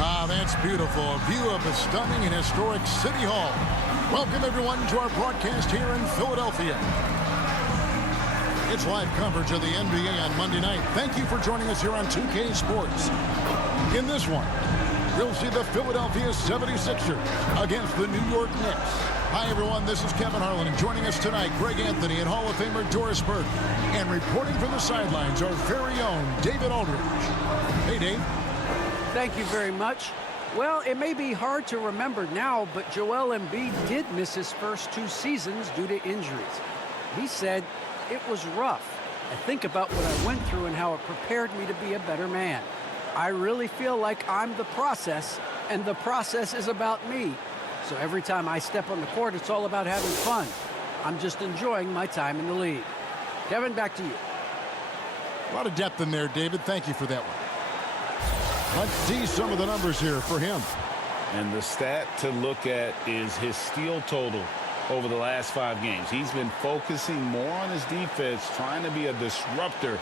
Ah, that's beautiful. A view of the stunning and historic City Hall. Welcome, everyone, to our broadcast here in Philadelphia. It's live coverage of the NBA on Monday night. Thank you for joining us here on 2K Sports. In this one, you'll see the Philadelphia 76ers against the New York Knicks. Hi, everyone. This is Kevin Harlan, and joining us tonight, Greg Anthony and Hall of Famer Doris Burke. And reporting from the sidelines, our very own David Aldridge. Hey, Dave. Thank you very much. Well, it may be hard to remember now, but Joel Embiid did miss his first 2 seasons due to injuries. He said, "It was rough. I think about what I went through and how it prepared me to be a better man. I really feel like I'm the process, and the process is about me. So every time I step on the court, it's all about having fun. I'm just enjoying my time in the league." Kevin, back to you. A lot of depth in there, David. Thank you for that one. Let's see some of the numbers here for him. And the stat to look at is his steal total over the last 5 games. He's been focusing more on his defense, trying to be a disruptor,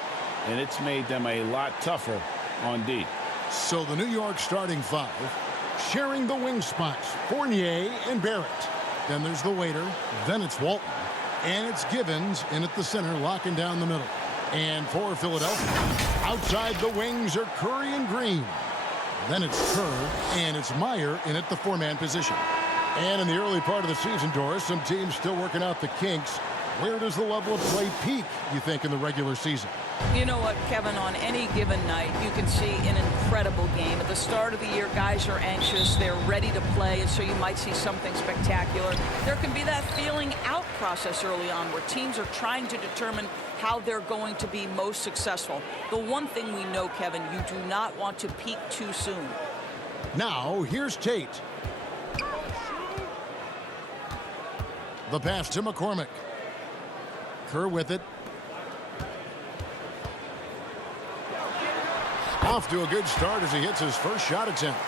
and it's made them a lot tougher on D. So the New York starting 5, sharing the wing spots, Fournier and Barrett. Then there's the waiter, then it's Walton, and it's Givens in at the center, locking down the middle. And for Philadelphia, outside the wings are Curry and Green. Then it's Kerr, and it's Meyer in at the 4-man position. And in the early part of the season, Doris, some teams still working out the kinks. Where does the level of play peak, you think, in the regular season? You know what, Kevin, on any given night, you can see an incredible game. At the start of the year, guys are anxious. They're ready to play, and so you might see something spectacular. There can be that feeling out process early on where teams are trying to determine how they're going to be most successful. The one thing we know, Kevin, you do not want to peak too soon. Now, here's Tate. The pass to McCormick. Kerr with it. Off to a good start as he hits his first shot attempt.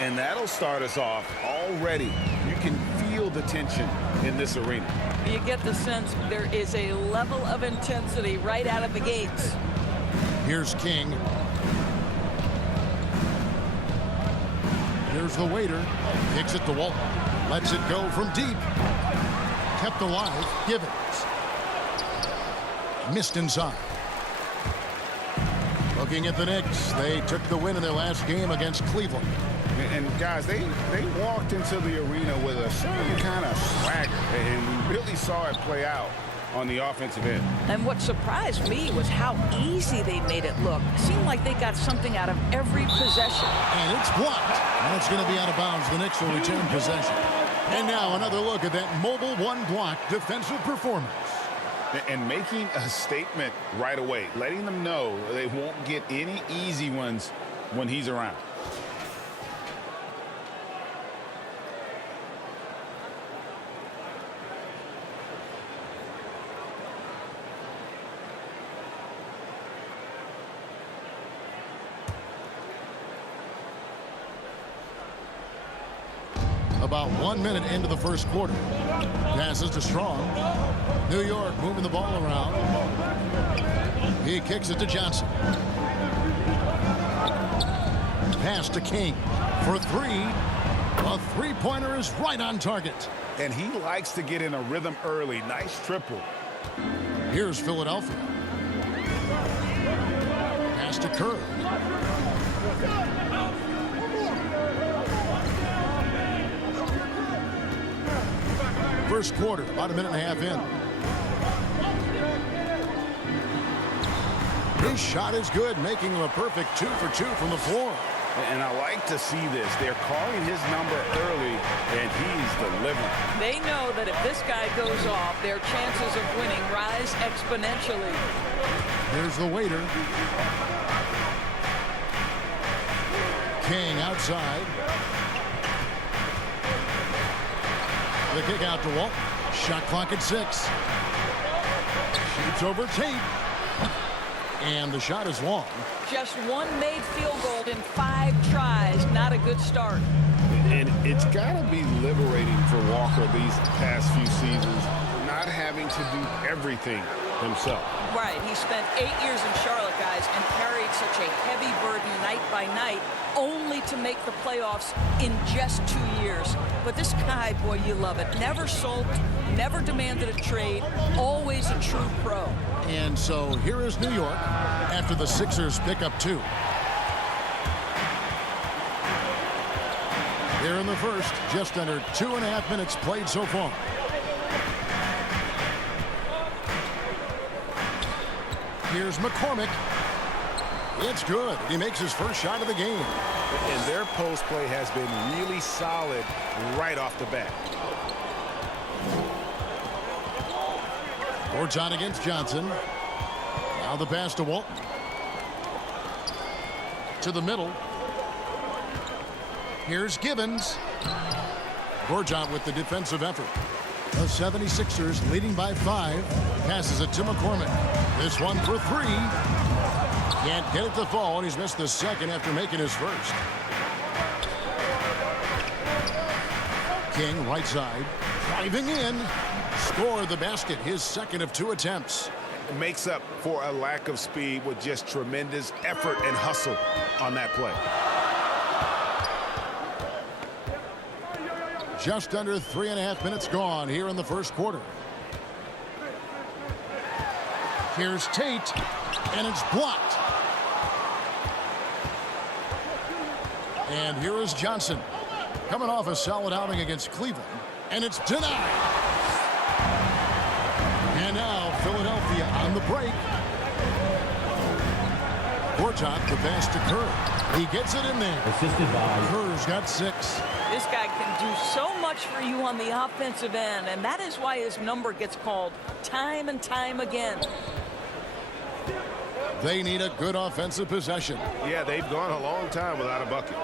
And that'll start us off already. You can feel the tension in this arena. You get the sense there is a level of intensity right out of the gates. Here's King. Here's the waiter. Kicks it to Walton. Lets it go from deep. Kept alive. Givens. Missed inside. Looking at the Knicks, they took the win in their last game against Cleveland. And guys, they walked into the arena with a certain kind of swagger, and we really saw it play out on the offensive end. And what surprised me was how easy they made it look. It seemed like they got something out of every possession. And it's blocked. And it's going to be out of bounds. The Knicks will return possession. And now another look at that mobile one-block defensive performance. And making a statement right away, letting them know they won't get any easy ones when he's around. About 1 minute into the first quarter. Passes to Strong. New York moving the ball around. He kicks it to Johnson. Pass to King for 3. A three-pointer is right on target. And he likes to get in a rhythm early. Nice triple. Here's Philadelphia. Pass to Kerr. First quarter, about a minute and a half in. His shot is good, making him a perfect 2 for 2 from the floor. And I like to see this. They're calling his number early, and he's delivering. They know that if this guy goes off, their chances of winning rise exponentially. Here's the waiter. King outside. The kick out to Walton. Shot clock at 6. Shoots over Tate. And the shot is long. Just one made field goal in 5 tries. Not a good start. And it's got to be liberating for Walker these past few seasons, not having to do everything himself. Right. He spent 8 years in Charlotte, guys, and carried such a heavy burden night by night, only to make the playoffs in just 2 years. But this guy, boy, you love it. Never sulked, never demanded a trade, always a true pro. And so here is New York after the Sixers pick up 2. Here in the first, just under 2.5 minutes played so far. Here's McCormick. It's good. He makes his first shot of the game. And their post play has been really solid right off the bat. Gortat against Johnson. Now the pass to Walton. To the middle. Here's Gibbons. Gortat with the defensive effort. The 76ers leading by 5. Passes it to McCormick. This one for 3. Can't get it to fall, and he's missed the second after making his first. King, right side. Driving in. Score the basket, his second of 2 attempts. It makes up for a lack of speed with just tremendous effort and hustle on that play. Just under 3.5 minutes gone here in the first quarter. Here's Tate, and it's blocked. And here is Johnson, coming off a solid outing against Cleveland, and it's denied. And now Philadelphia on the break. Gortat, the pass to Kerr. He gets it in there. Assisted by Kerr's got 6. This guy can do so much for you on the offensive end, and that is why his number gets called time and time again. They need a good offensive possession. Yeah, they've gone a long time without a bucket.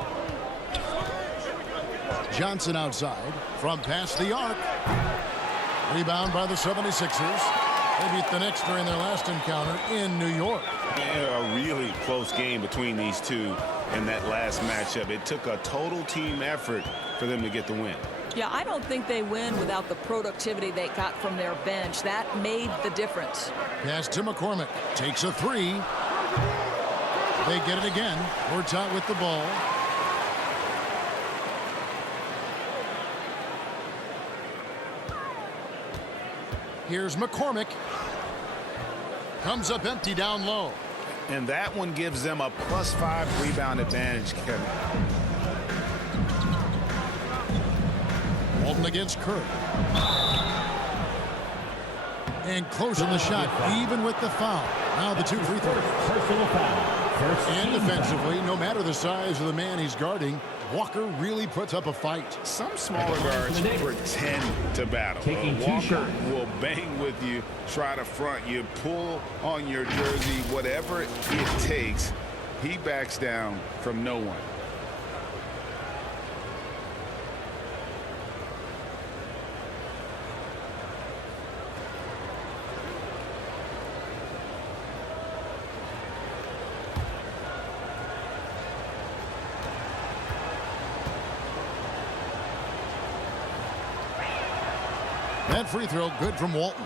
Johnson outside from past the arc. Rebound by the 76ers. They beat the Knicks during their last encounter in New York. A really close game between these two in that last matchup. It took a total team effort for them to get the win. Yeah, I don't think they win without the productivity they got from their bench. That made the difference. Pass to McCormick. Takes a 3. They get it again. Gortat with the ball. Here's McCormick. Comes up empty down low. And that one gives them a +5 rebound advantage, Kevin. Walton against Kerr. And closing the shot, even with the foul. Now the 2 free throws. personal foul. First And team defensively, no matter the size of the man he's guarding, Walker really puts up a fight. Some smaller guards pretend to battle. Taking 2 Walker shots. will bang with you, try to front you, pull on your jersey, whatever it takes. He backs down from no one. That free throw good from Walton.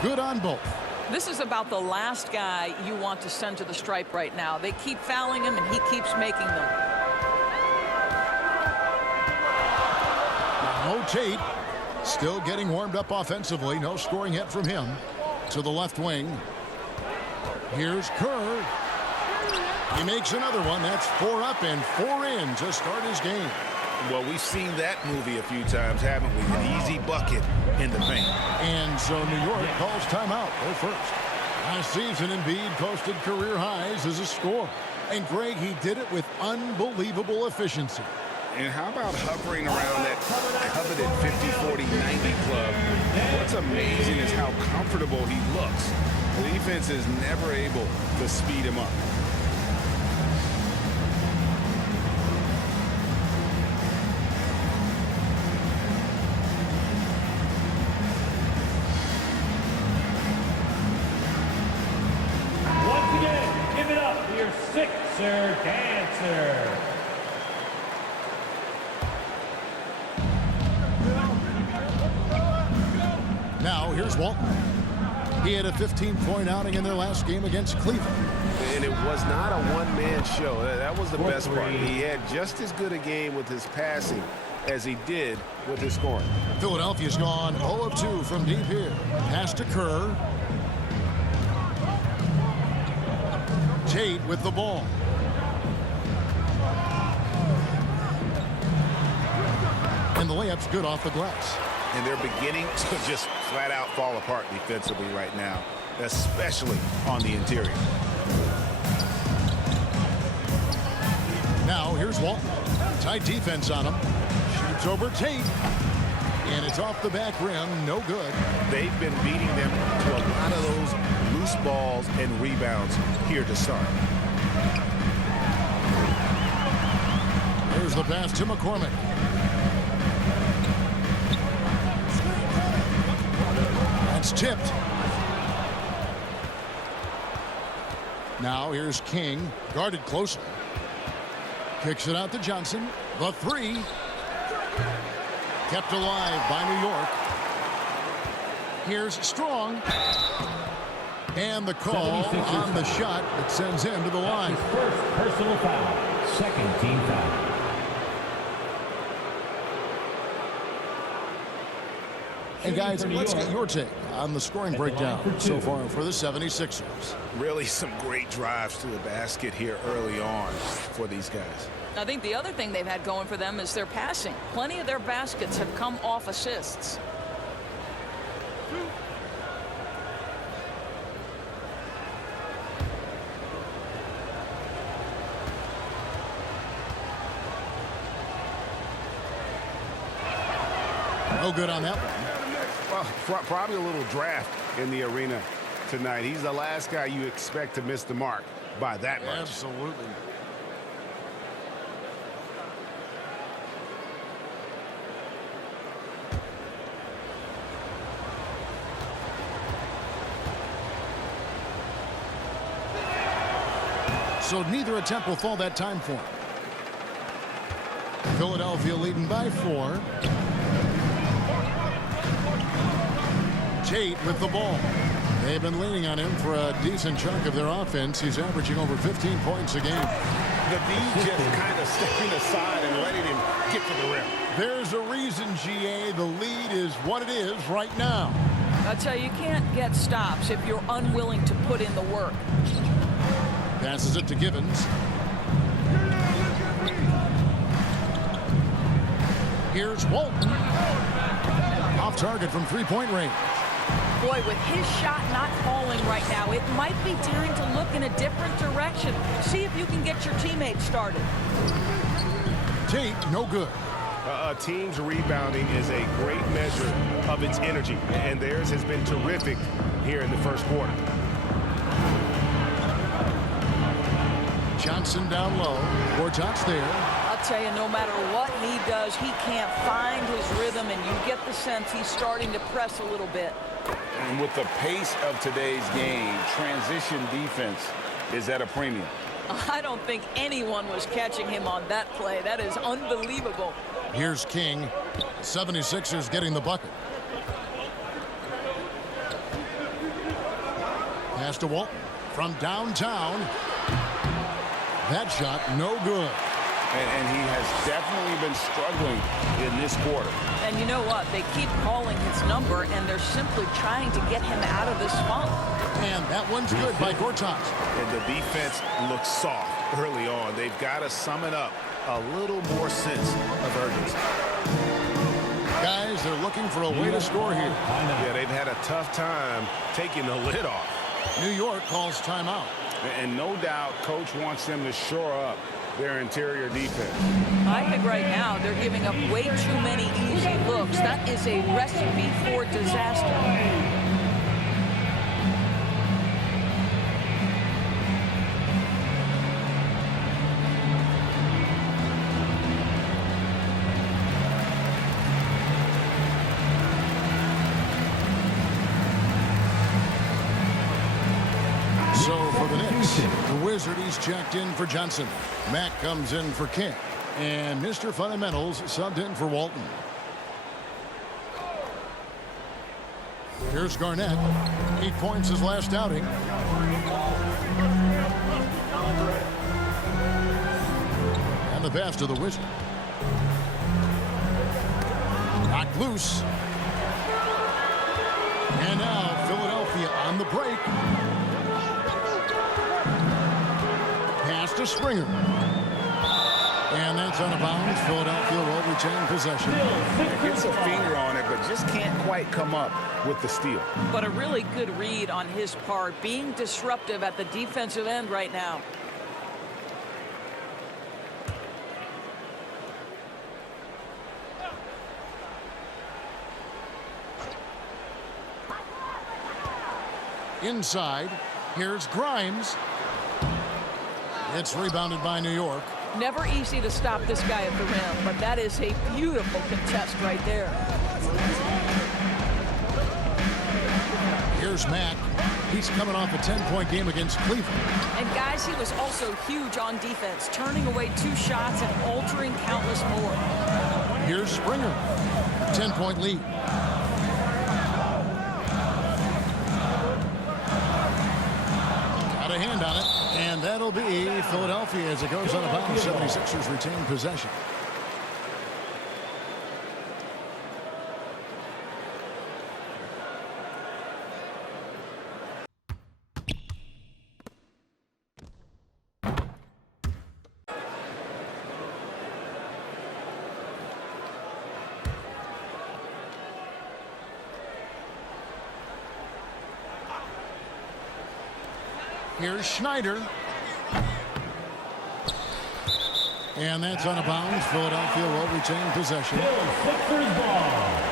Good on both. This is about the last guy you want to send to the stripe right now. They keep fouling him, and he keeps making them. Now Tate still getting warmed up offensively. No scoring yet from him. To the left wing. Here's Kerr. He makes another one. That's 4 up and 4 in to start his game. Well, we've seen that movie a few times, haven't we? An easy bucket in the paint. And so New York calls timeout. They're first. Last season, Embiid posted career highs as a scorer. And Greg, he did it with unbelievable efficiency. And how about hovering around that coveted 50-40-90 club? What's amazing is how comfortable he looks. The defense is never able to speed him up. Once again, give it up for your Sixer dancer. Now, here's Walton. He had a 15-point outing in their last game against Cleveland. And it was not a one-man show. That was the best part. He had just as good a game with his passing as he did with his scoring. Philadelphia's gone 0 of 2 from deep here. Pass to Kerr. Tate with the ball. And the layup's good off the glass. And they're beginning to just flat out fall apart defensively right now, especially on the interior. Now here's Walton. Tight defense on him. Shoots over Tate. And it's off the back rim. No good. They've been beating them to a lot of those loose balls and rebounds here to start. Here's the pass to McCormick. That's tipped. Now here's King, guarded closely. Kicks it out to Johnson. The three. Kept alive by New York. Here's Strong. And the call on the shot that sends him to the line. His first personal foul. Second team foul. And guys, let's get your take on the scoring breakdown so far for the 76ers. Really some great drives to the basket here early on for these guys. I think the other thing they've had going for them is their passing. Plenty of their baskets have come off assists. No good on that one. Well, probably a little draft in the arena tonight. He's the last guy you expect to miss the mark by that much. Absolutely. So neither attempt will fall that time for him. Philadelphia leading by 4. Tate with the ball. They've been leaning on him for a decent chunk of their offense. He's averaging over 15 points a game. The D just kind of stepping aside and letting him get to the rim. There's a reason, GA, the lead is what it is right now. I tell you, you can't get stops if you're unwilling to put in the work. Passes it to Givens. Here's Walton. Off target from three-point range. Boy, with his shot not falling right now, it might be time to look in a different direction. See if you can get your teammates started. Tate, no good. A team's rebounding is a great measure of its energy, and theirs has been terrific here in the first quarter. Johnson down low. Gortat's there. I'll tell you, no matter what he does, he can't find his rhythm, and you get the sense he's starting to press a little bit. And with the pace of today's game, transition defense is at a premium. I don't think anyone was catching him on that play. That is unbelievable. Here's King. 76ers getting the bucket. Pass to Walton from downtown. That shot, no good. And he has definitely been struggling in this quarter. And you know what? They keep calling his number, and they're simply trying to get him out of this funk. And that one's good by Gortat. And the defense looks soft early on. They've got to sum it up a little more sense of urgency. Guys, they're looking for a way to score here. Yeah, they've had a tough time taking the lid off. New York calls timeout. And no doubt, coach wants them to shore up their interior defense. I think right now they're giving up way too many easy looks. That is a recipe for disaster. So for the Knicks, the Wizard, he's checked in for Johnson. Mack comes in for King. And Mr. Fundamentals subbed in for Walton. Here's Garnett. 8 points his last outing. And the pass to the Wizard. Knocked loose. And now Philadelphia on the break. Pass to Springer. And that's out of bounds. Philadelphia will retain possession. Gets a finger on it, but just can't quite come up with the steal. But a really good read on his part, being disruptive at the defensive end right now. Inside, here's Grimes. It's rebounded by New York. Never easy to stop this guy at the rim, but that is a beautiful contest right there. Here's Mack. He's coming off a 10-point game against Cleveland. And guys, he was also huge on defense, turning away 2 shots and altering countless more. Here's Springer. 10-point lead. Got a hand on it. And that'll be Philadelphia as it goes out of bounds. 76ers retain possession. Here's Schneider. And that's on a bounds. Philadelphia will retain possession. Sixers ball.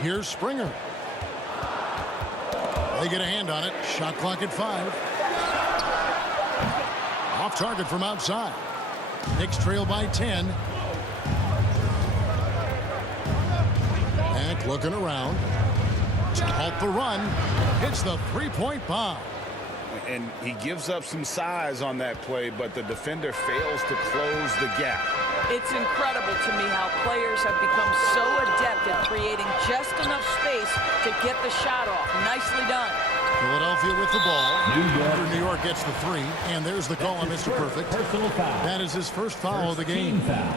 Here's Springer. They get a hand on it. Shot clock at 5. Off target from outside. Knicks trail by 10. Mack looking around to halt the run. Hits the three-point bomb. And he gives up some size on that play, but the defender fails to close the gap. It's incredible to me how players have become so adept at creating just enough space to get the shot off. Nicely done. Philadelphia with the ball. New York gets the 3, and there's the call on Mr. Perfect. Personal foul. That is his first foul of the game. Team foul.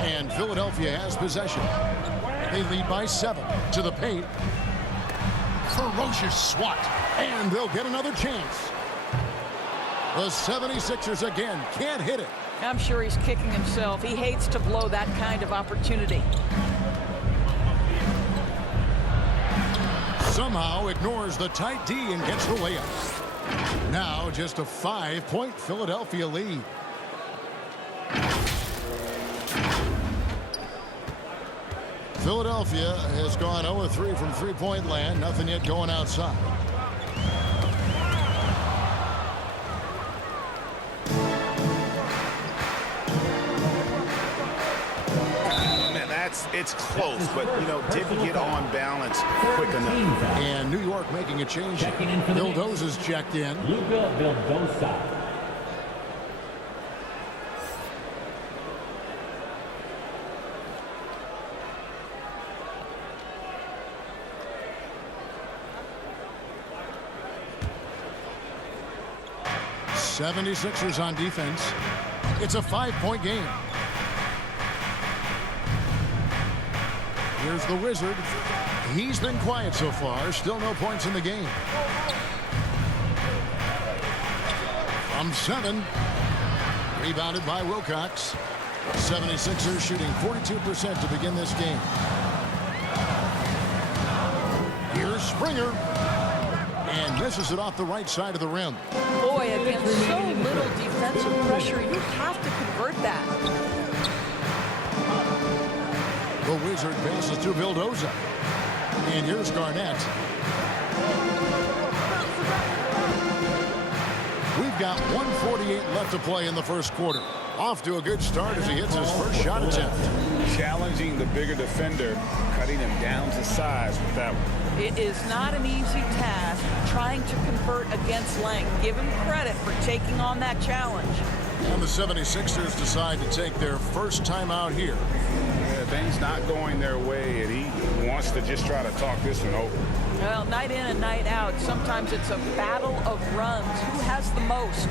And Philadelphia has possession. They lead by 7 to the paint. Ferocious swat. And they'll get another chance. The 76ers again can't hit it. I'm sure he's kicking himself. He hates to blow that kind of opportunity. Somehow ignores the tight D and gets the layup. Now just a 5-point Philadelphia lead. Philadelphia has gone 0-3 from three-point land. Nothing yet going outside. It's close, but, didn't get on balance quick enough. And New York making a change. Vildosa's checked in. Luka Vildosa. '76ers on defense. It's a 5-point game. Here's the Wizard. He's been quiet so far. Still no points in the game. From 7. Rebounded by Wilcox. 76ers shooting 42% to begin this game. Here's Springer. And misses it off the right side of the rim. Boy, against so little defensive pressure, you have to convert that. The Wizard passes to Vildosa. And here's Garnett. We've got 1:48 left to play in the first quarter. Off to a good start as he hits his first shot attempt. Challenging the bigger defender, cutting him down to size with that one. It is not an easy task trying to convert against length. Give him credit for taking on that challenge. And the 76ers decide to take their first time out here. Yeah, things not going their way, and he wants to just try to talk this one over. Well, night in and night out, sometimes it's a battle of runs. Who has the most?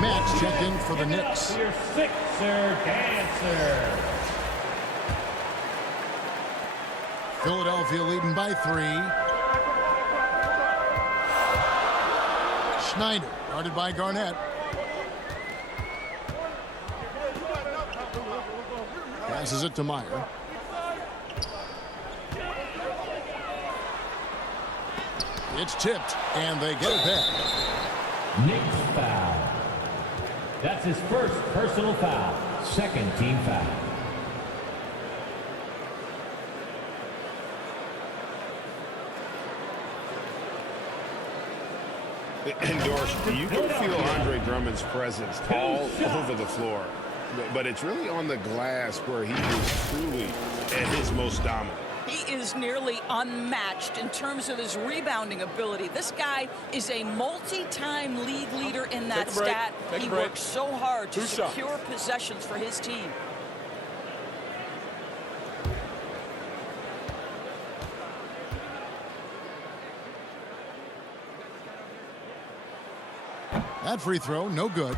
Max checked in for the Knicks. Your sixer dancer. Philadelphia leading by 3. Schneider guarded by Garnett. Passes it to Meyer. It's tipped, and they get it back. Knicks foul. That's his first personal foul. Second team foul. And Doris, you can feel Andre Drummond's presence all over the floor. But it's really on the glass where he is truly at his most dominant. He is nearly unmatched in terms of his rebounding ability. This guy is a multi-time league leader in that stat. He works so hard to secure possessions for his team. That free throw, no good.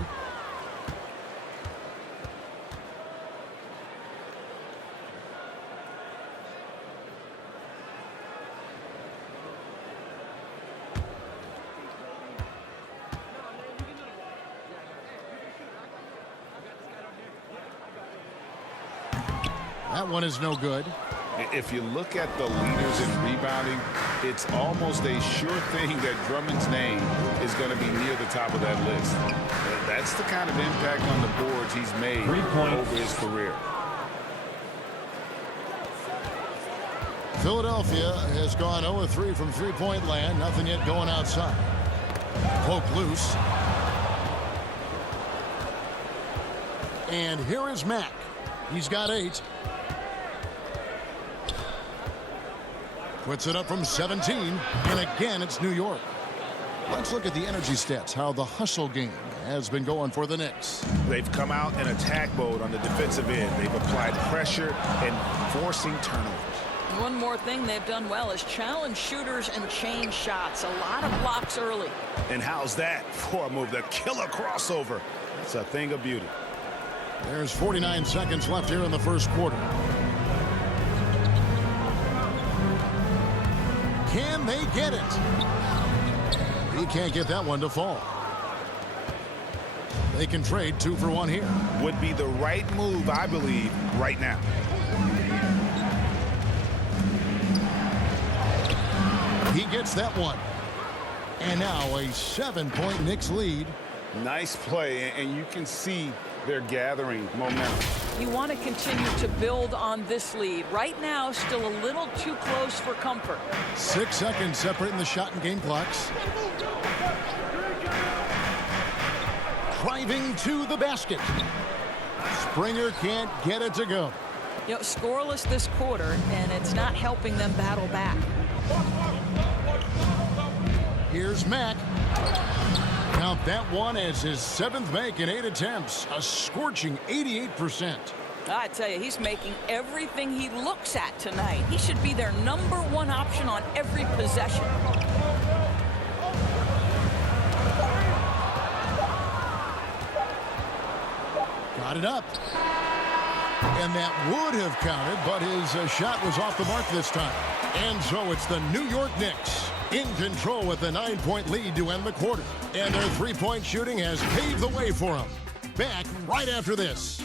That one is no good. If you look at the leaders in rebounding, it's almost a sure thing that Drummond's name is going to be near the top of that list. That's the kind of impact on the boards he's made over his career. Philadelphia has gone 0-3 from three-point land. Nothing yet going outside. Poke loose. And here is Mack. He's got 8. Puts it up from 17, and again it's New York. Let's look at the energy stats, how the hustle game has been going for the Knicks. They've come out in attack mode on the defensive end. They've applied pressure and forcing turnovers. One more thing they've done well is challenge shooters and change shots. A lot of blocks early. And how's that for a move? The killer crossover. That's a thing of beauty. There's 49 seconds left here in the first quarter. Can they get it? He can't get that one to fall. They can trade 2 for 1 here. Would be the right move, I believe, right now. He gets that one. And now a 7-point Knicks lead. Nice play, and you can see they're gathering momentum. You want to continue to build on this lead. Right now, still a little too close for comfort. 6 seconds separating the shot and game clocks. Driving to the basket. Springer can't get it to go. You know, scoreless this quarter, and it's not helping them battle back. Here's Mack. Count that one as his 7th make in 8 attempts. A scorching 88%. I tell you, he's making everything he looks at tonight. He should be their #1 option on every possession. Got it up. And that would have counted, but his shot was off the mark this time. And so it's the New York Knicks in control with a 9-point lead to end the quarter. And their three-point shooting has paved the way for them. Back right after this.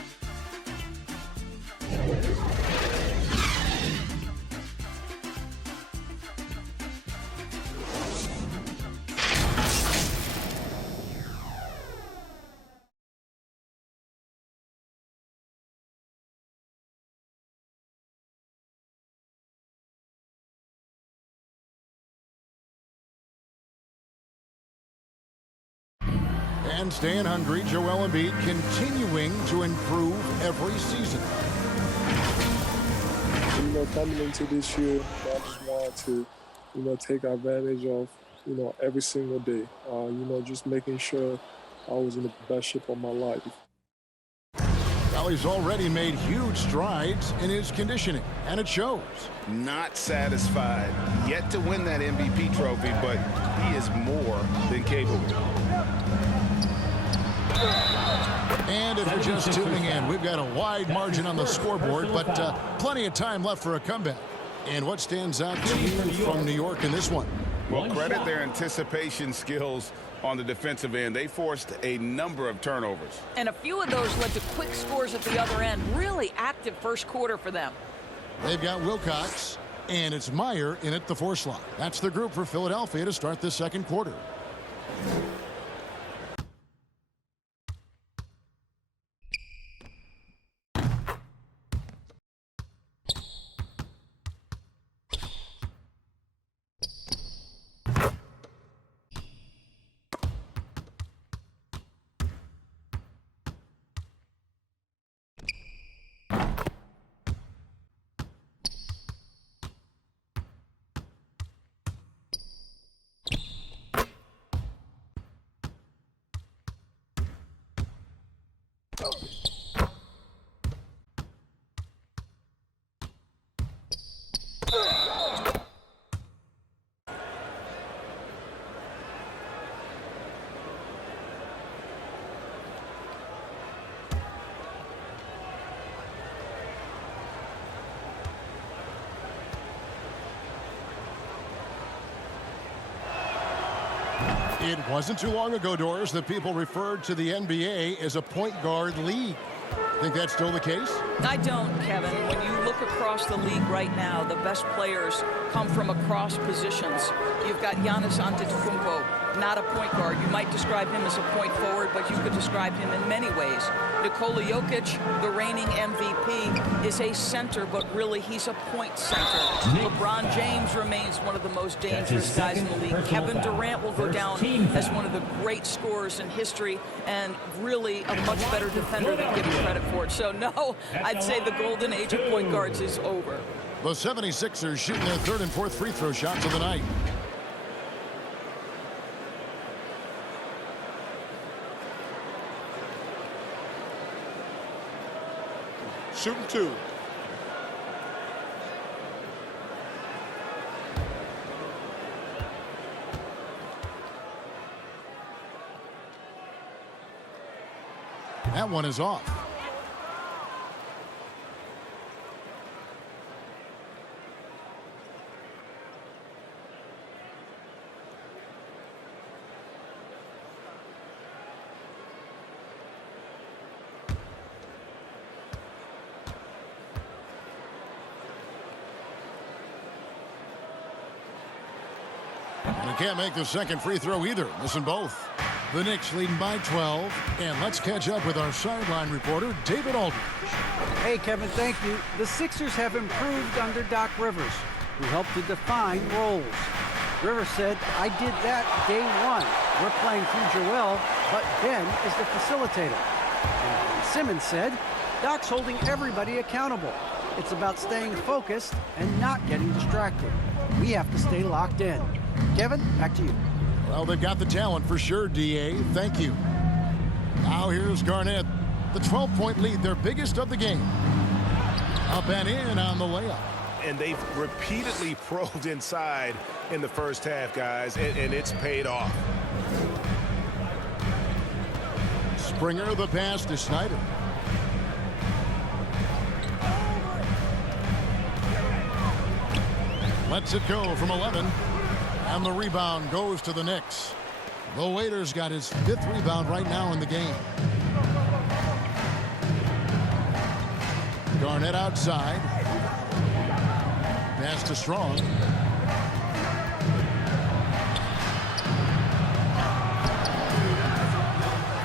And staying hungry, Joel Embiid continuing to improve every season. You know, coming into this year, I just wanted to, take advantage of, every single day. Just making sure I was in the best shape of my life. Well, he's already made huge strides in his conditioning, and it shows. Not satisfied yet to win that MVP trophy, but he is more than capable. And if you're just tuning in, we've got a wide margin on the scoreboard, but plenty of time left for a comeback. And what stands out to you from New York in this one? Well, credit their anticipation skills on the defensive end. They forced a number of turnovers. And a few of those led to quick scores at the other end. Really active first quarter for them. They've got Wilcox, and it's Meyer in at the 4 slot. That's the group for Philadelphia to start the second quarter. It wasn't too long ago, Doris, that people referred to the NBA as a point guard league. Think that's still the case? I don't, Kevin. When you look across the league right now, the best players come from across positions. You've got Giannis Antetokounmpo, not a point guard. You might describe him as a point forward, but you could describe him in many ways. Nikola Jokic, the reigning MVP, is a center, but really he's a point center. LeBron James remains one of the most dangerous guys in the league. Kevin Durant will go down as one of the great scorers in history and really a much better defender than given credit for it. So, no, I'd say the golden age of point guards is over. The 76ers shooting their 3rd and 4th free throw shots of the night. Shooting 2. That one is off. And he can't make the second free throw either, missing both. The Knicks leading by 12. And let's catch up with our sideline reporter, David Aldridge. Hey, Kevin, thank you. The Sixers have improved under Doc Rivers, who helped to define roles. Rivers said, I did that day one. We're playing through Joel, but Ben is the facilitator. And Simmons said, Doc's holding everybody accountable. It's about staying focused and not getting distracted. We have to stay locked in. Kevin, back to you. Well, they've got the talent for sure, D.A. Thank you. Now here's Garnett. The 12-point lead, their biggest of the game. Up and in on the layup. And they've repeatedly probed inside in the first half, guys, and it's paid off. Springer, the pass to Snyder. Lets it go from 11. And the rebound goes to the Knicks. The Waiters got his 5th rebound right now in the game. Garnett outside. Pass to Strong.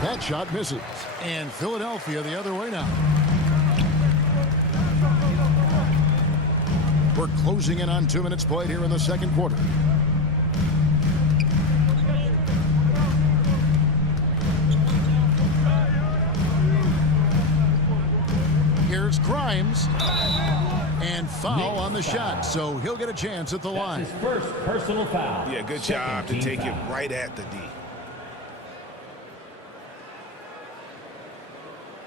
That shot misses. And Philadelphia the other way now. We're closing in on 2 minutes played here in the second quarter. Here's Grimes. And foul on the shot, so he'll get a chance at the line. That's his first personal foul. Yeah, good job to take it right at the D.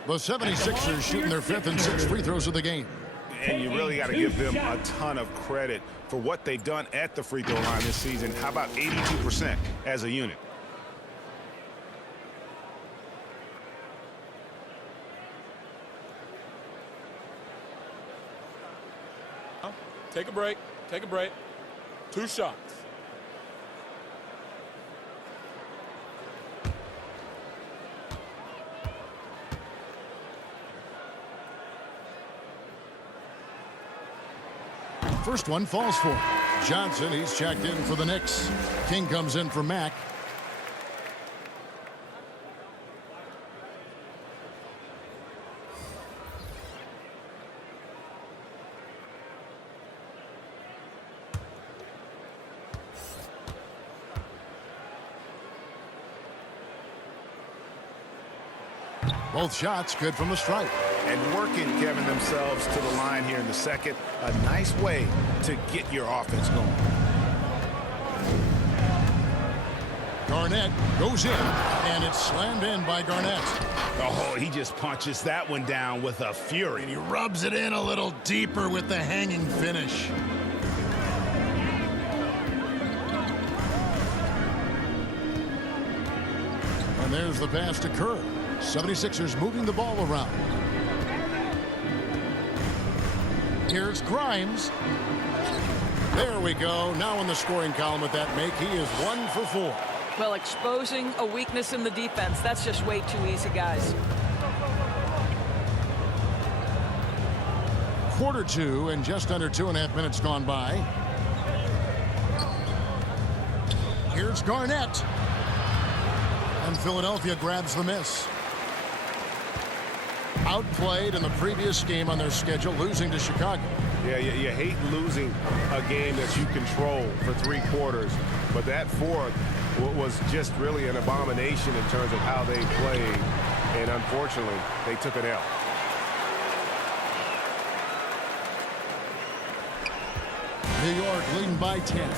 The 76ers shooting their 5th and 6th free throws of the game. And you really got to give them a ton of credit for what they've done at the free throw line this season. How about 82% as a unit? Take a break. Take a break. 2 shots. First one falls for him. Johnson, he's checked in for the Knicks. King comes in for Mack. Both shots good from the stripe. And working, Kevin, themselves to the line here in the second. A nice way to get your offense going. Garnett goes in, and it's slammed in by Garnett. Oh, he just punches that one down with a fury. And he rubs it in a little deeper with the hanging finish. And there's the pass to Kerr. 76ers moving the ball around. Here's Grimes. There we go. Now in the scoring column with that make, he is 1 for 4. Well, exposing a weakness in the defense, that's just way too easy, guys. Quarter 2 and just under 2.5 minutes gone by. Here's Garnett. And Philadelphia grabs the miss. Outplayed in the previous game on their schedule, losing to Chicago. Yeah, you hate losing a game that you control for 3 quarters, but that fourth was just really an abomination in terms of how they played, and unfortunately, they took an L. New York leading by 10.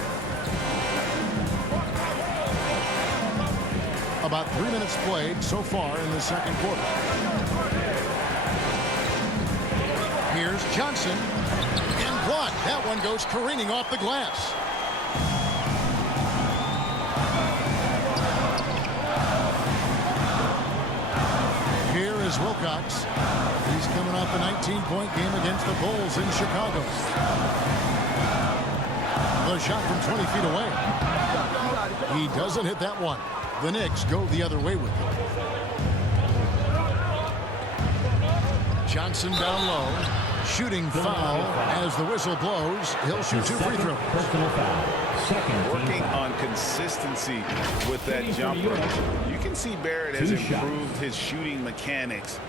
About 3 minutes played so far in the second quarter. Here's Johnson. And blocked. That one goes careening off the glass. Here is Wilcox. He's coming off a 19-point game against the Bulls in Chicago. The shot from 20 feet away. He doesn't hit that one. The Knicks go the other way with it. Johnson down low. Shooting foul as the whistle blows. He'll shoot 2 free throws. Personal foul. second team Working foul. on consistency with that Shooting for jumper. New York. You can see Barrett has 2 shots. improved his shooting mechanics.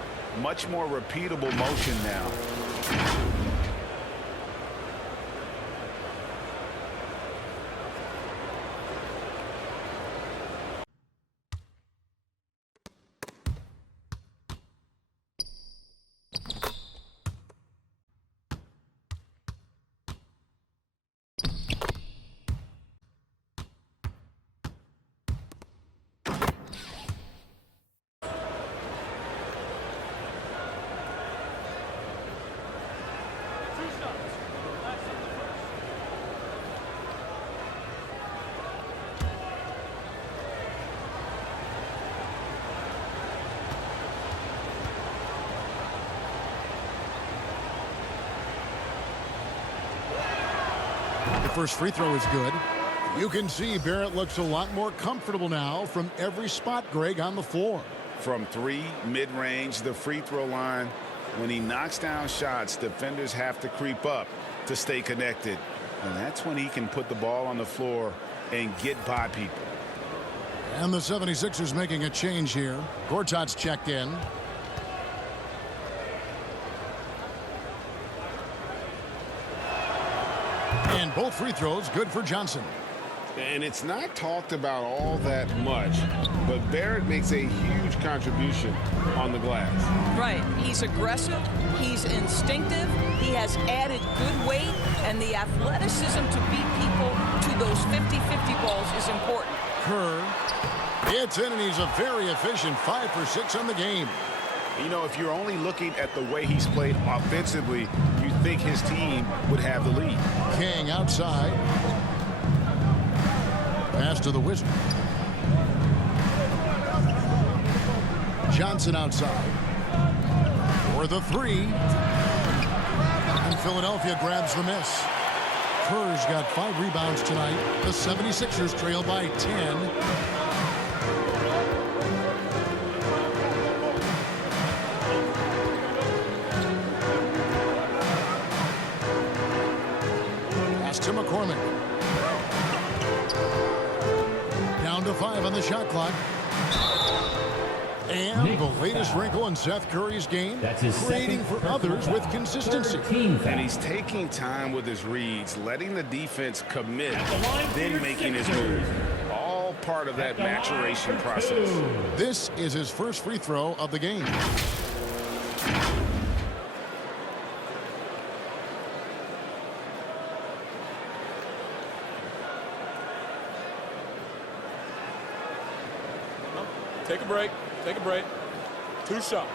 Much more repeatable motion now. The first free throw is good. You can see Barrett looks a lot more comfortable now from every spot, Greg, on the floor. From 3, mid-range, the free throw line. When he knocks down shots, defenders have to creep up to stay connected. And that's when he can put the ball on the floor and get by people. And the 76ers making a change here. Gortat's checked in. And both free throws good for Johnson. And it's not talked about all that much, but Barrett makes a huge contribution on the glass. Right. He's aggressive. He's instinctive. He has added good weight. And the athleticism to beat people to those 50-50 balls is important. Kerr. It's in, and he's a very efficient 5 for 6 on the game. You know, if you're only looking at the way he's played offensively, you think his team would have the lead. King outside. Pass to the Wizard. Johnson outside. For the 3. And Philadelphia grabs the miss. Kerr's got 5 rebounds tonight. The 76ers trail by 10. To McCormick. Down to 5 on the shot clock. And the latest wrinkle in Seth Curry's game, That's his creating second for others foul. with consistency. 13 foul. And he's taking time with his reads, letting the defense commit, then making his move. All part of that maturation process. This is his first free throw of the game. Take a break. Take a break. 2 shots.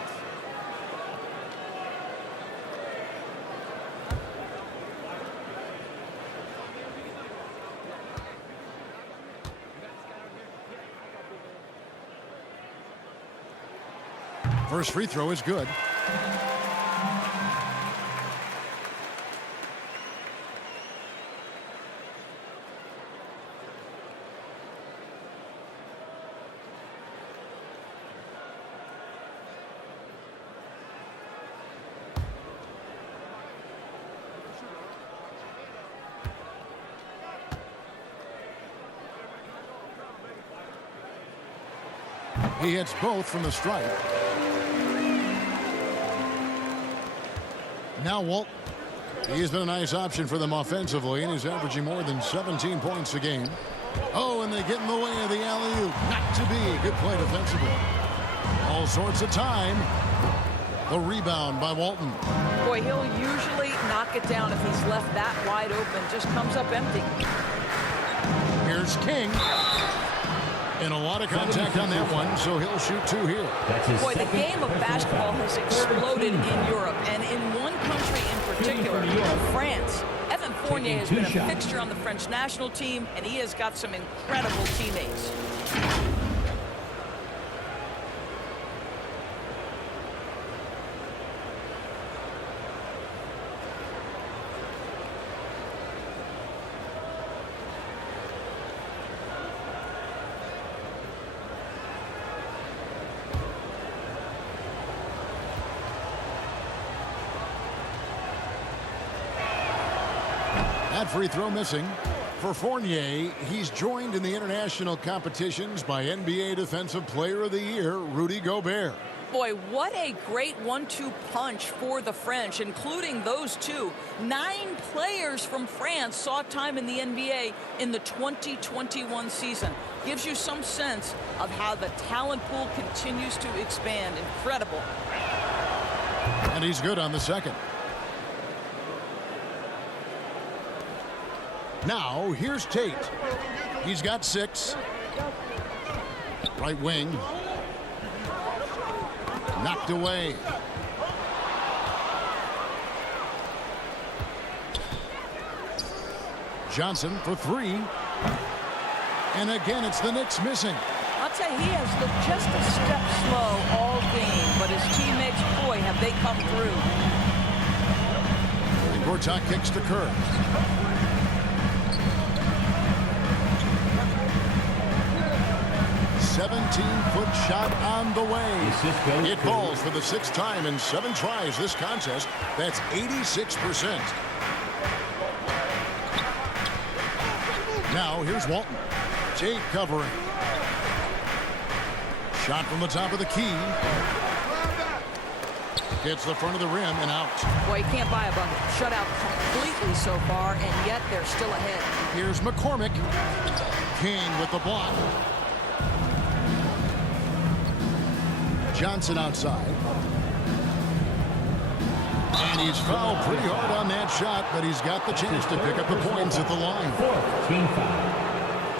First free throw is good. He hits both from the stripe. Now Walton. He's been a nice option for them offensively, and he's averaging more than 17 points a game. Oh, and they get in the way of the alley-oop. Not to be. Good play defensively. All sorts of time. The rebound by Walton. Boy, he'll usually knock it down if he's left that wide open. Just comes up empty. Here's King. And a lot of contact on that one, so he'll shoot 2 here. That's his Boy, the second game of personal basketball foul. has exploded 13 in Europe, and in one country in particular, for New York. France. Evan Fournier has Taking been 2 a shots. fixture on the French national team, and he has got some incredible teammates. That free throw missing For Fournier, he's joined in the international competitions by NBA Defensive Player of the Year, Rudy Gobert. Boy, what a great 1-2 punch for the French, including those two. 9 players from France saw time in the NBA in the 2021 season. Gives you some sense of how the talent pool continues to expand. Incredible. And he's good on the second. Now, here's Tate. He's got 6. Right wing. Knocked away. Johnson for 3. And again, it's the Knicks missing. I'll tell you, he has looked just a step slow all game, but his teammates, boy, have they come through. And Gortat kicks to Kerr. Foot shot on the way. It falls for the 6th time in 7 tries this contest. That's 86%. Now here's Walton. Tate covering. Shot from the top of the key. Hits the front of the rim and out. Boy, you can't buy a bucket. Shut out completely so far, and yet they're still ahead. Here's McCormick. King with the block. Johnson outside. And he's fouled pretty hard on that shot, but he's got the chance to pick up the points at the line.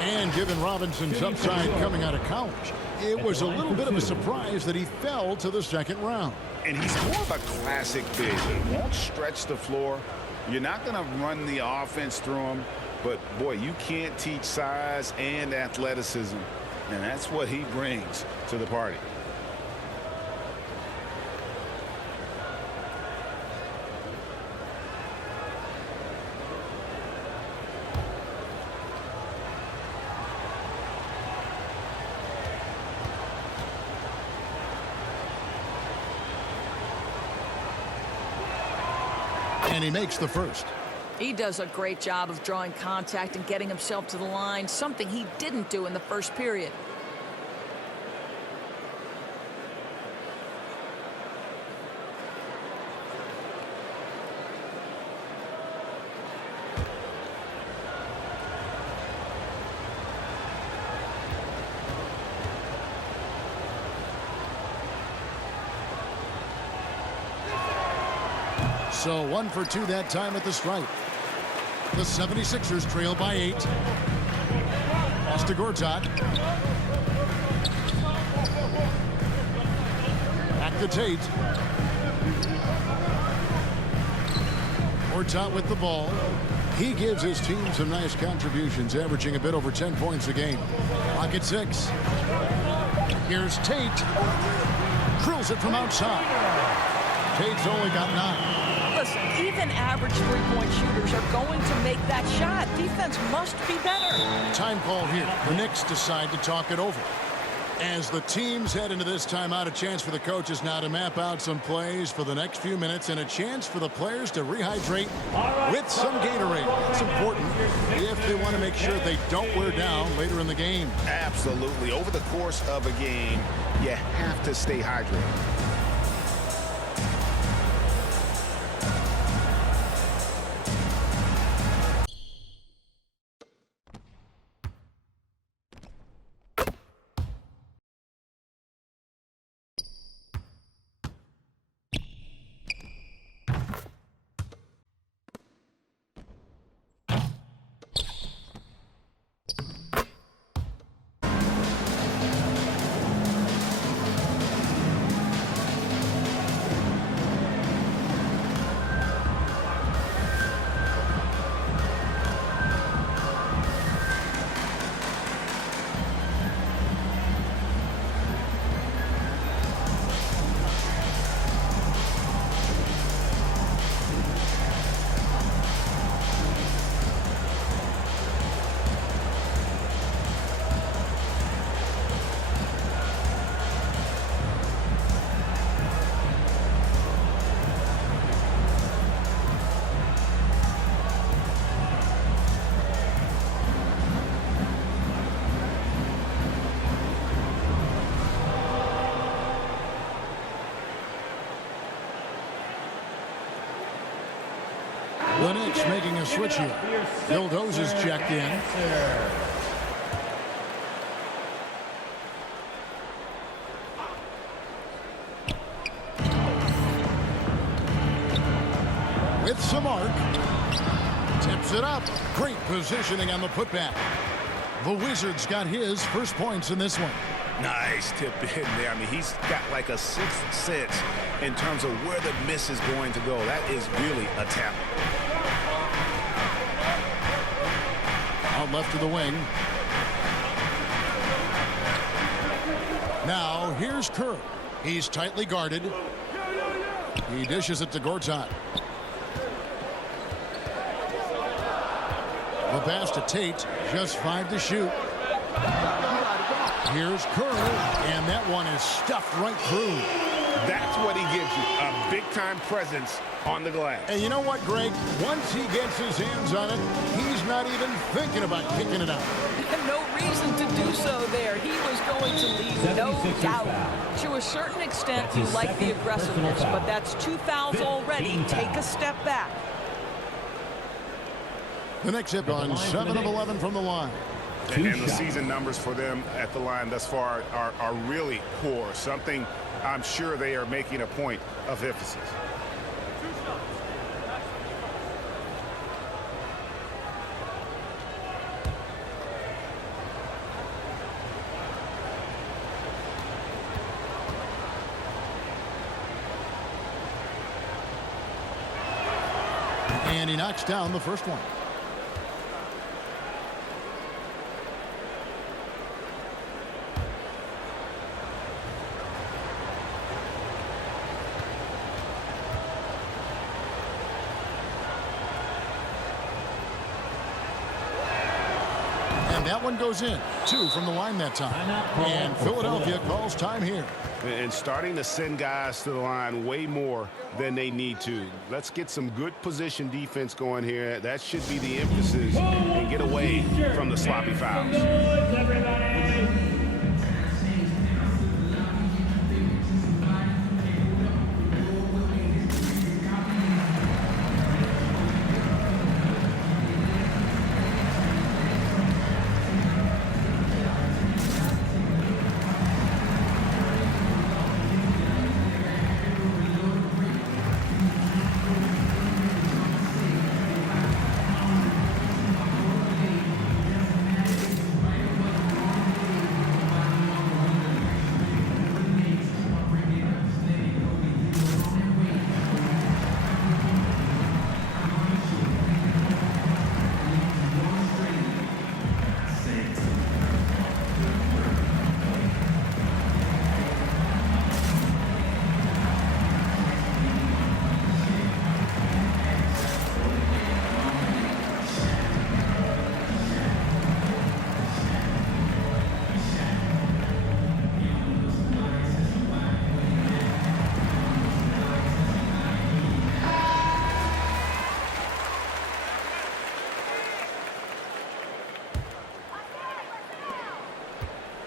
And given Robinson's upside coming out of college, it was a little bit of a surprise that he fell to the 2nd round. And he's more of a classic big. He won't stretch the floor. You're not going to run the offense through him, but boy, you can't teach size and athleticism, and that's what he brings to the party. And he makes the first. He does a great job of drawing contact and getting himself to the line, something he didn't do in the first period. So 1 for 2 that time at the stripe. The 76ers trail by 8. Pass to Gortat. Back to Tate. Gortat with the ball. He gives his team some nice contributions, averaging a bit over 10 points a game. Clock at 6. Here's Tate. Drills it from outside. Tate's only got 9. Listen, even average three-point shooters are going to make that shot. Defense must be better. Time call here. The Knicks decide to talk it over. As the teams head into this timeout, a chance for the coaches now to map out some plays for the next few minutes and a chance for the players to rehydrate with some Gatorade. It's important if they want to make sure they don't wear down later in the game. Absolutely. Over the course of a game, you have to stay hydrated. The Knicks making a switch here. Ildoza's checked in. With some arc. Tips it up. Great positioning on the putback. The Wizards got his first points in this one. Nice tip in there. I mean, he's got like a sixth sense in terms of where the miss is going to go. That is really a talent. Out left to the wing. Now here's Kerr. He's tightly guarded. He dishes it to Gortat. The pass to Tate. Just 5 to shoot. Here's Kerr, and that one is stuffed right through. That's what he gives you, a big-time presence on the glass. And you know what, Greg? Once he gets his hands on it, he's not even thinking about kicking it out. No reason to do so there. He was going to leave, no doubt. To a certain extent, you like the aggressiveness, but that's 2 fouls already. Take a step back. The Knicks have gone 7 of 11 from the line. And the season numbers for them at the line thus far are really poor. Something I'm sure they are making a point of emphasis. And he knocks down the first one. That one goes in. 2 from the line that time. And Philadelphia calls time here. And starting to send guys to the line way more than they need to. Let's get some good position defense going here. That should be the emphasis and get away from the sloppy fouls.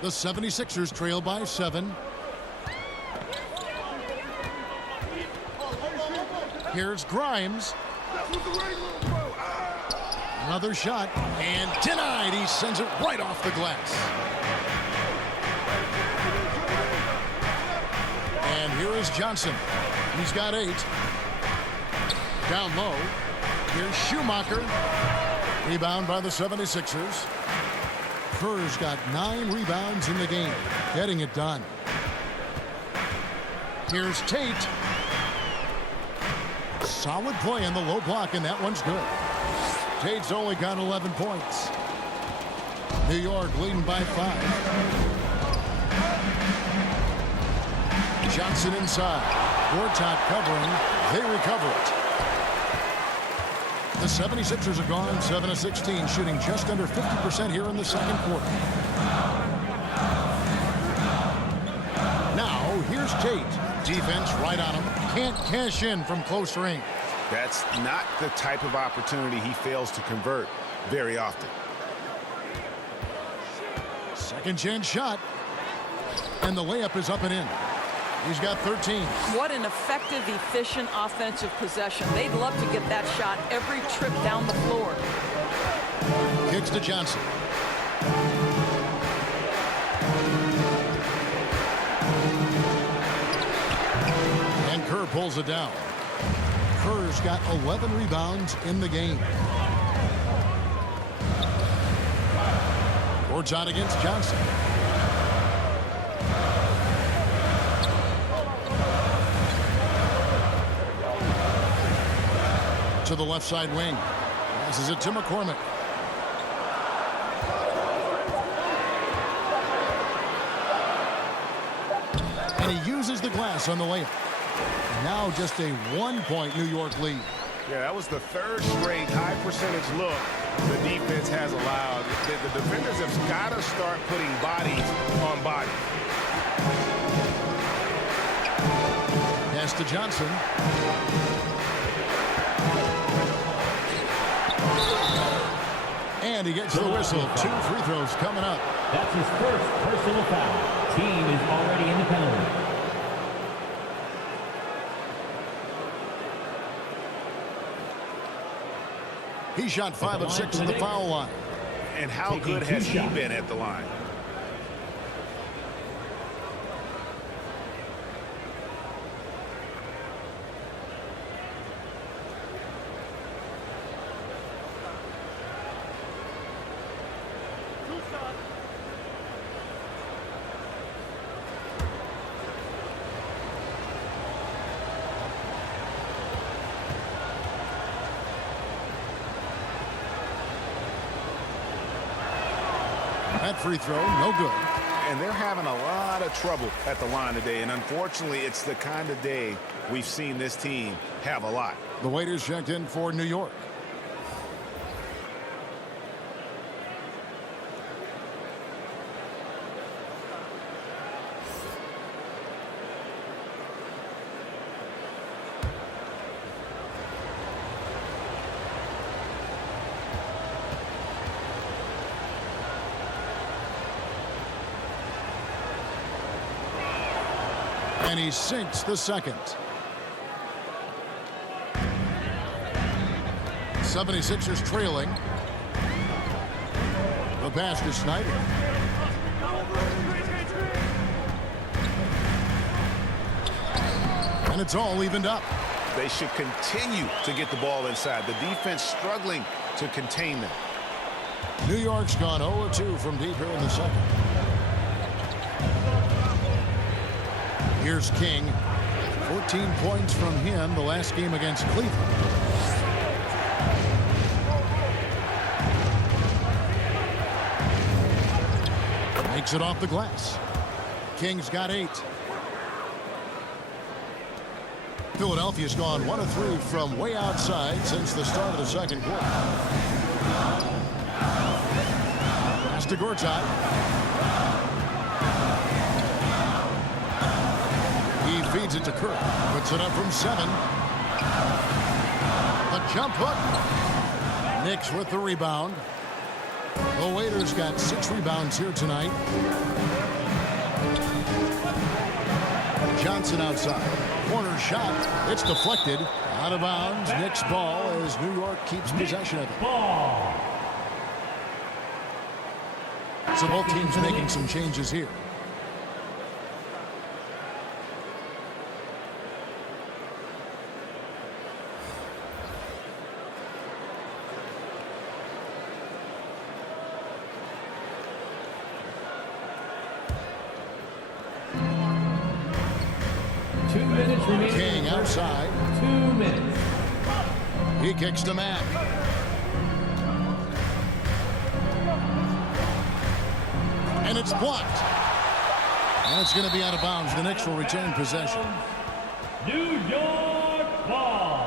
The 76ers trail by 7. Here's Grimes. Another shot, and denied. He sends it right off the glass. And here is Johnson. He's got 8. Down low. Here's Schumacher. Rebound by the 76ers. Kerr's got 9 rebounds in the game, getting it done. Here's Tate. Solid play in the low block, and that one's good. Tate's only got 11 points. New York leading by 5. Johnson inside. Gortat covering. They recover it. The 76ers have gone 7 of 16, shooting just under 50% here in the second quarter. Now, here's Tate. Defense right on him. Can't cash in from close range. That's not the type of opportunity he fails to convert very often. Second chance shot. And the layup is up and in. He's got 13. What an effective, efficient offensive possession. They'd love to get that shot every trip down the floor. Kicks to Johnson. And Kerr pulls it down. Kerr's got 11 rebounds in the game. Boards out against Johnson. To the left side wing. Passes it to McCormick. And he uses the glass on the layup. Now just a 1-point New York lead. Yeah, that was the third straight high percentage look the defense has allowed. The defenders have got to start putting bodies on bodies. Pass to Johnson. And he gets the whistle. 2 free throws coming up. That's his first personal foul. Team is already in the penalty. He shot 5 of 6 at the foul line. And how good has he been at the line? That free throw, no good. And they're having a lot of trouble at the line today. And unfortunately, it's the kind of day we've seen this team have a lot. The waiters checked in for New York. And he sinks the second. 76ers trailing. The pass to Snyder. And it's all evened up. They should continue to get the ball inside. The defense struggling to contain them. New York's gone 0-2 from deep here in the second. Here's King. 14 points from him the last game against Cleveland. Makes it off the glass. King's got 8. Philadelphia's gone 1 of 3 from way outside since the start of the second quarter. Pass to Gortat. He feeds it to Kirk. Puts it up from 7. The jump hook. Knicks with the rebound. The Waiters got 6 rebounds here tonight. Johnson outside. Corner shot. It's deflected. Out of bounds. Knicks ball as New York keeps possession of it. So both teams making some changes here. King outside. 2 minutes. He kicks to Mack. And it's blocked. And it's going to be out of bounds. The Knicks will retain possession. New York ball.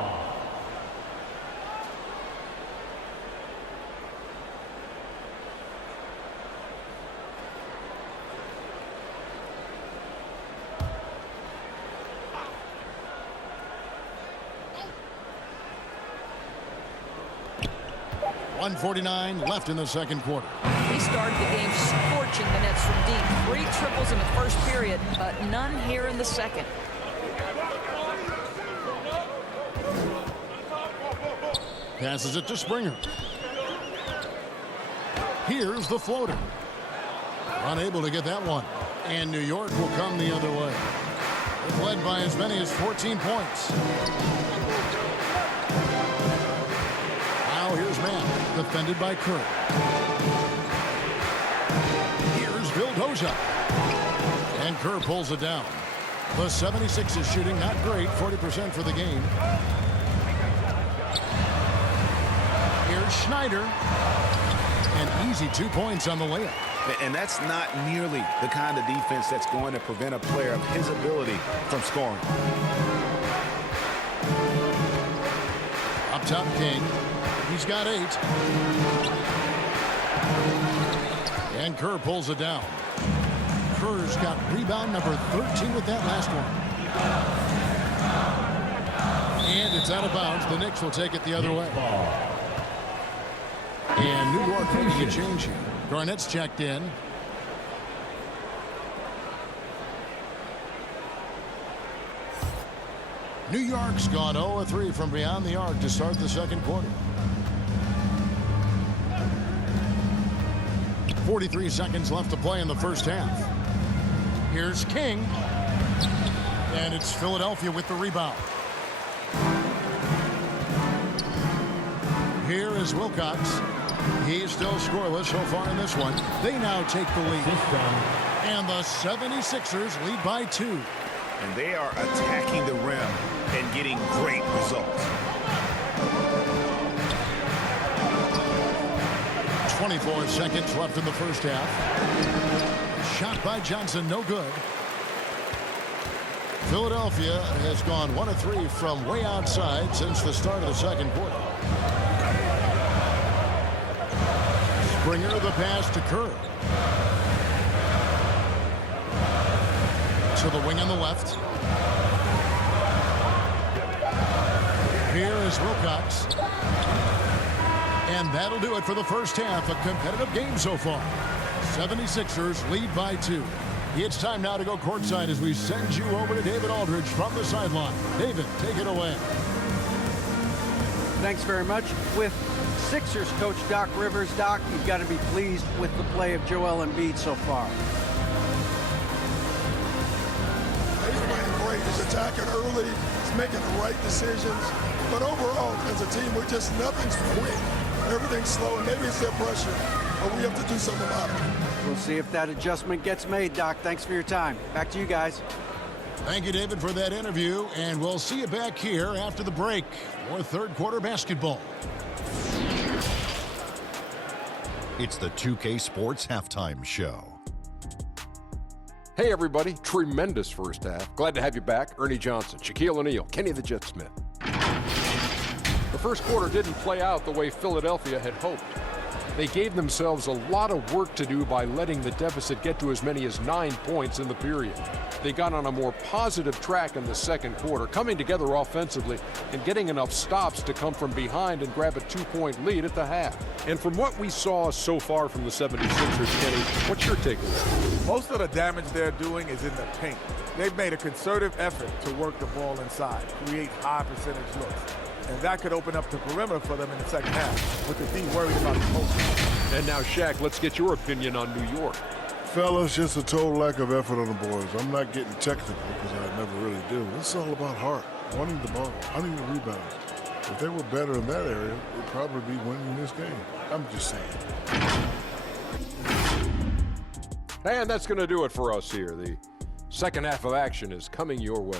.149 left in the second quarter. These started the game scorching the Nets from deep. 3 triples in the first period, but none here in the second. Passes it to Springer. Here's the floater. Unable to get that one. And New York will come the other way. They've led by as many as 14 points. Now here's Mann, defended by Kerr. Here's Vildoza. And Kerr pulls it down. The 76ers shooting not great, 40% for the game. Here's Schneider. An easy 2 points on the layup. And that's not nearly the kind of defense that's going to prevent a player of his ability from scoring. Up top, King. He's got 8. And Kerr pulls it down. Kerr's got rebound number 13 with that last one. And it's out of bounds. The Knicks will take it the other way. And New York making a change here. Garnett's checked in. New York's gone 0-3 from beyond the arc to start the second quarter. 43 seconds left to play in the first half. Here's King. And it's Philadelphia with the rebound. Here is Wilcox. He's still scoreless so far in this one. They now take the lead. And the 76ers lead by 2. And they are attacking the rim and getting great results. 24 seconds left in the first half. Shot by Johnson, no good. Philadelphia has gone 1 of 3 from way outside since the start of the second quarter. Springer the pass to Kerr. To the wing on the left. Here is Wilcox. And that'll do it for the first half. A competitive game so far. 76ers lead by 2. It's time now to go courtside as we send you over to David Aldridge from the sideline. David, take it away. Thanks very much. With Sixers coach Doc Rivers. Doc, you've got to be pleased with the play of Joel Embiid so far. He's playing great. He's attacking early. He's making the right decisions. But overall, as a team, nothing's quick. Everything's slow, and maybe it's their pressure, but we have to do something about it. We'll see if that adjustment gets made, Doc. Thanks for your time. Back to you guys. Thank you, David, for that interview, and we'll see you back here after the break for third quarter basketball. It's the 2K Sports Halftime Show. Hey, everybody. Tremendous first half. Glad to have you back. Ernie Johnson, Shaquille O'Neal, Kenny the Jet Smith. The first quarter didn't play out the way Philadelphia had hoped. They gave themselves a lot of work to do by letting the deficit get to as many as 9 points in the period. They got on a more positive track in the second quarter, coming together offensively and getting enough stops to come from behind and grab a 2-point lead at the half. And from what we saw so far from the 76ers, Kenny, what's your takeaway? Most of the damage they're doing is in the paint. They've made a concerted effort to work the ball inside, create high percentage looks. And that could open up the perimeter for them in the second half, with the D worried about the post. And now, Shaq, let's get your opinion on New York. Fellas, just a total lack of effort on the boards. I'm not getting technical because I never really do. It's all about heart, wanting the ball, wanting the rebound. If they were better in that area, they'd probably be winning this game. I'm just saying. And that's going to do it for us here. The second half of action is coming your way.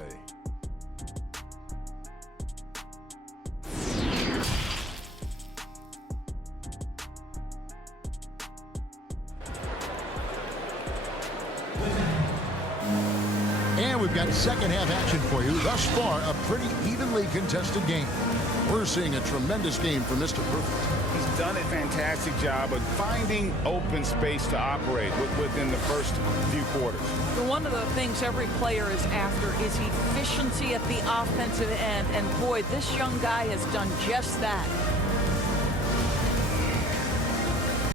And we've got second half action for you. Thus far, a pretty evenly contested game. We're seeing a tremendous game for Mr. Perfect. He's done a fantastic job of finding open space to operate within the first few quarters. One of the things every player is after is efficiency at the offensive end. And boy, this young guy has done just that.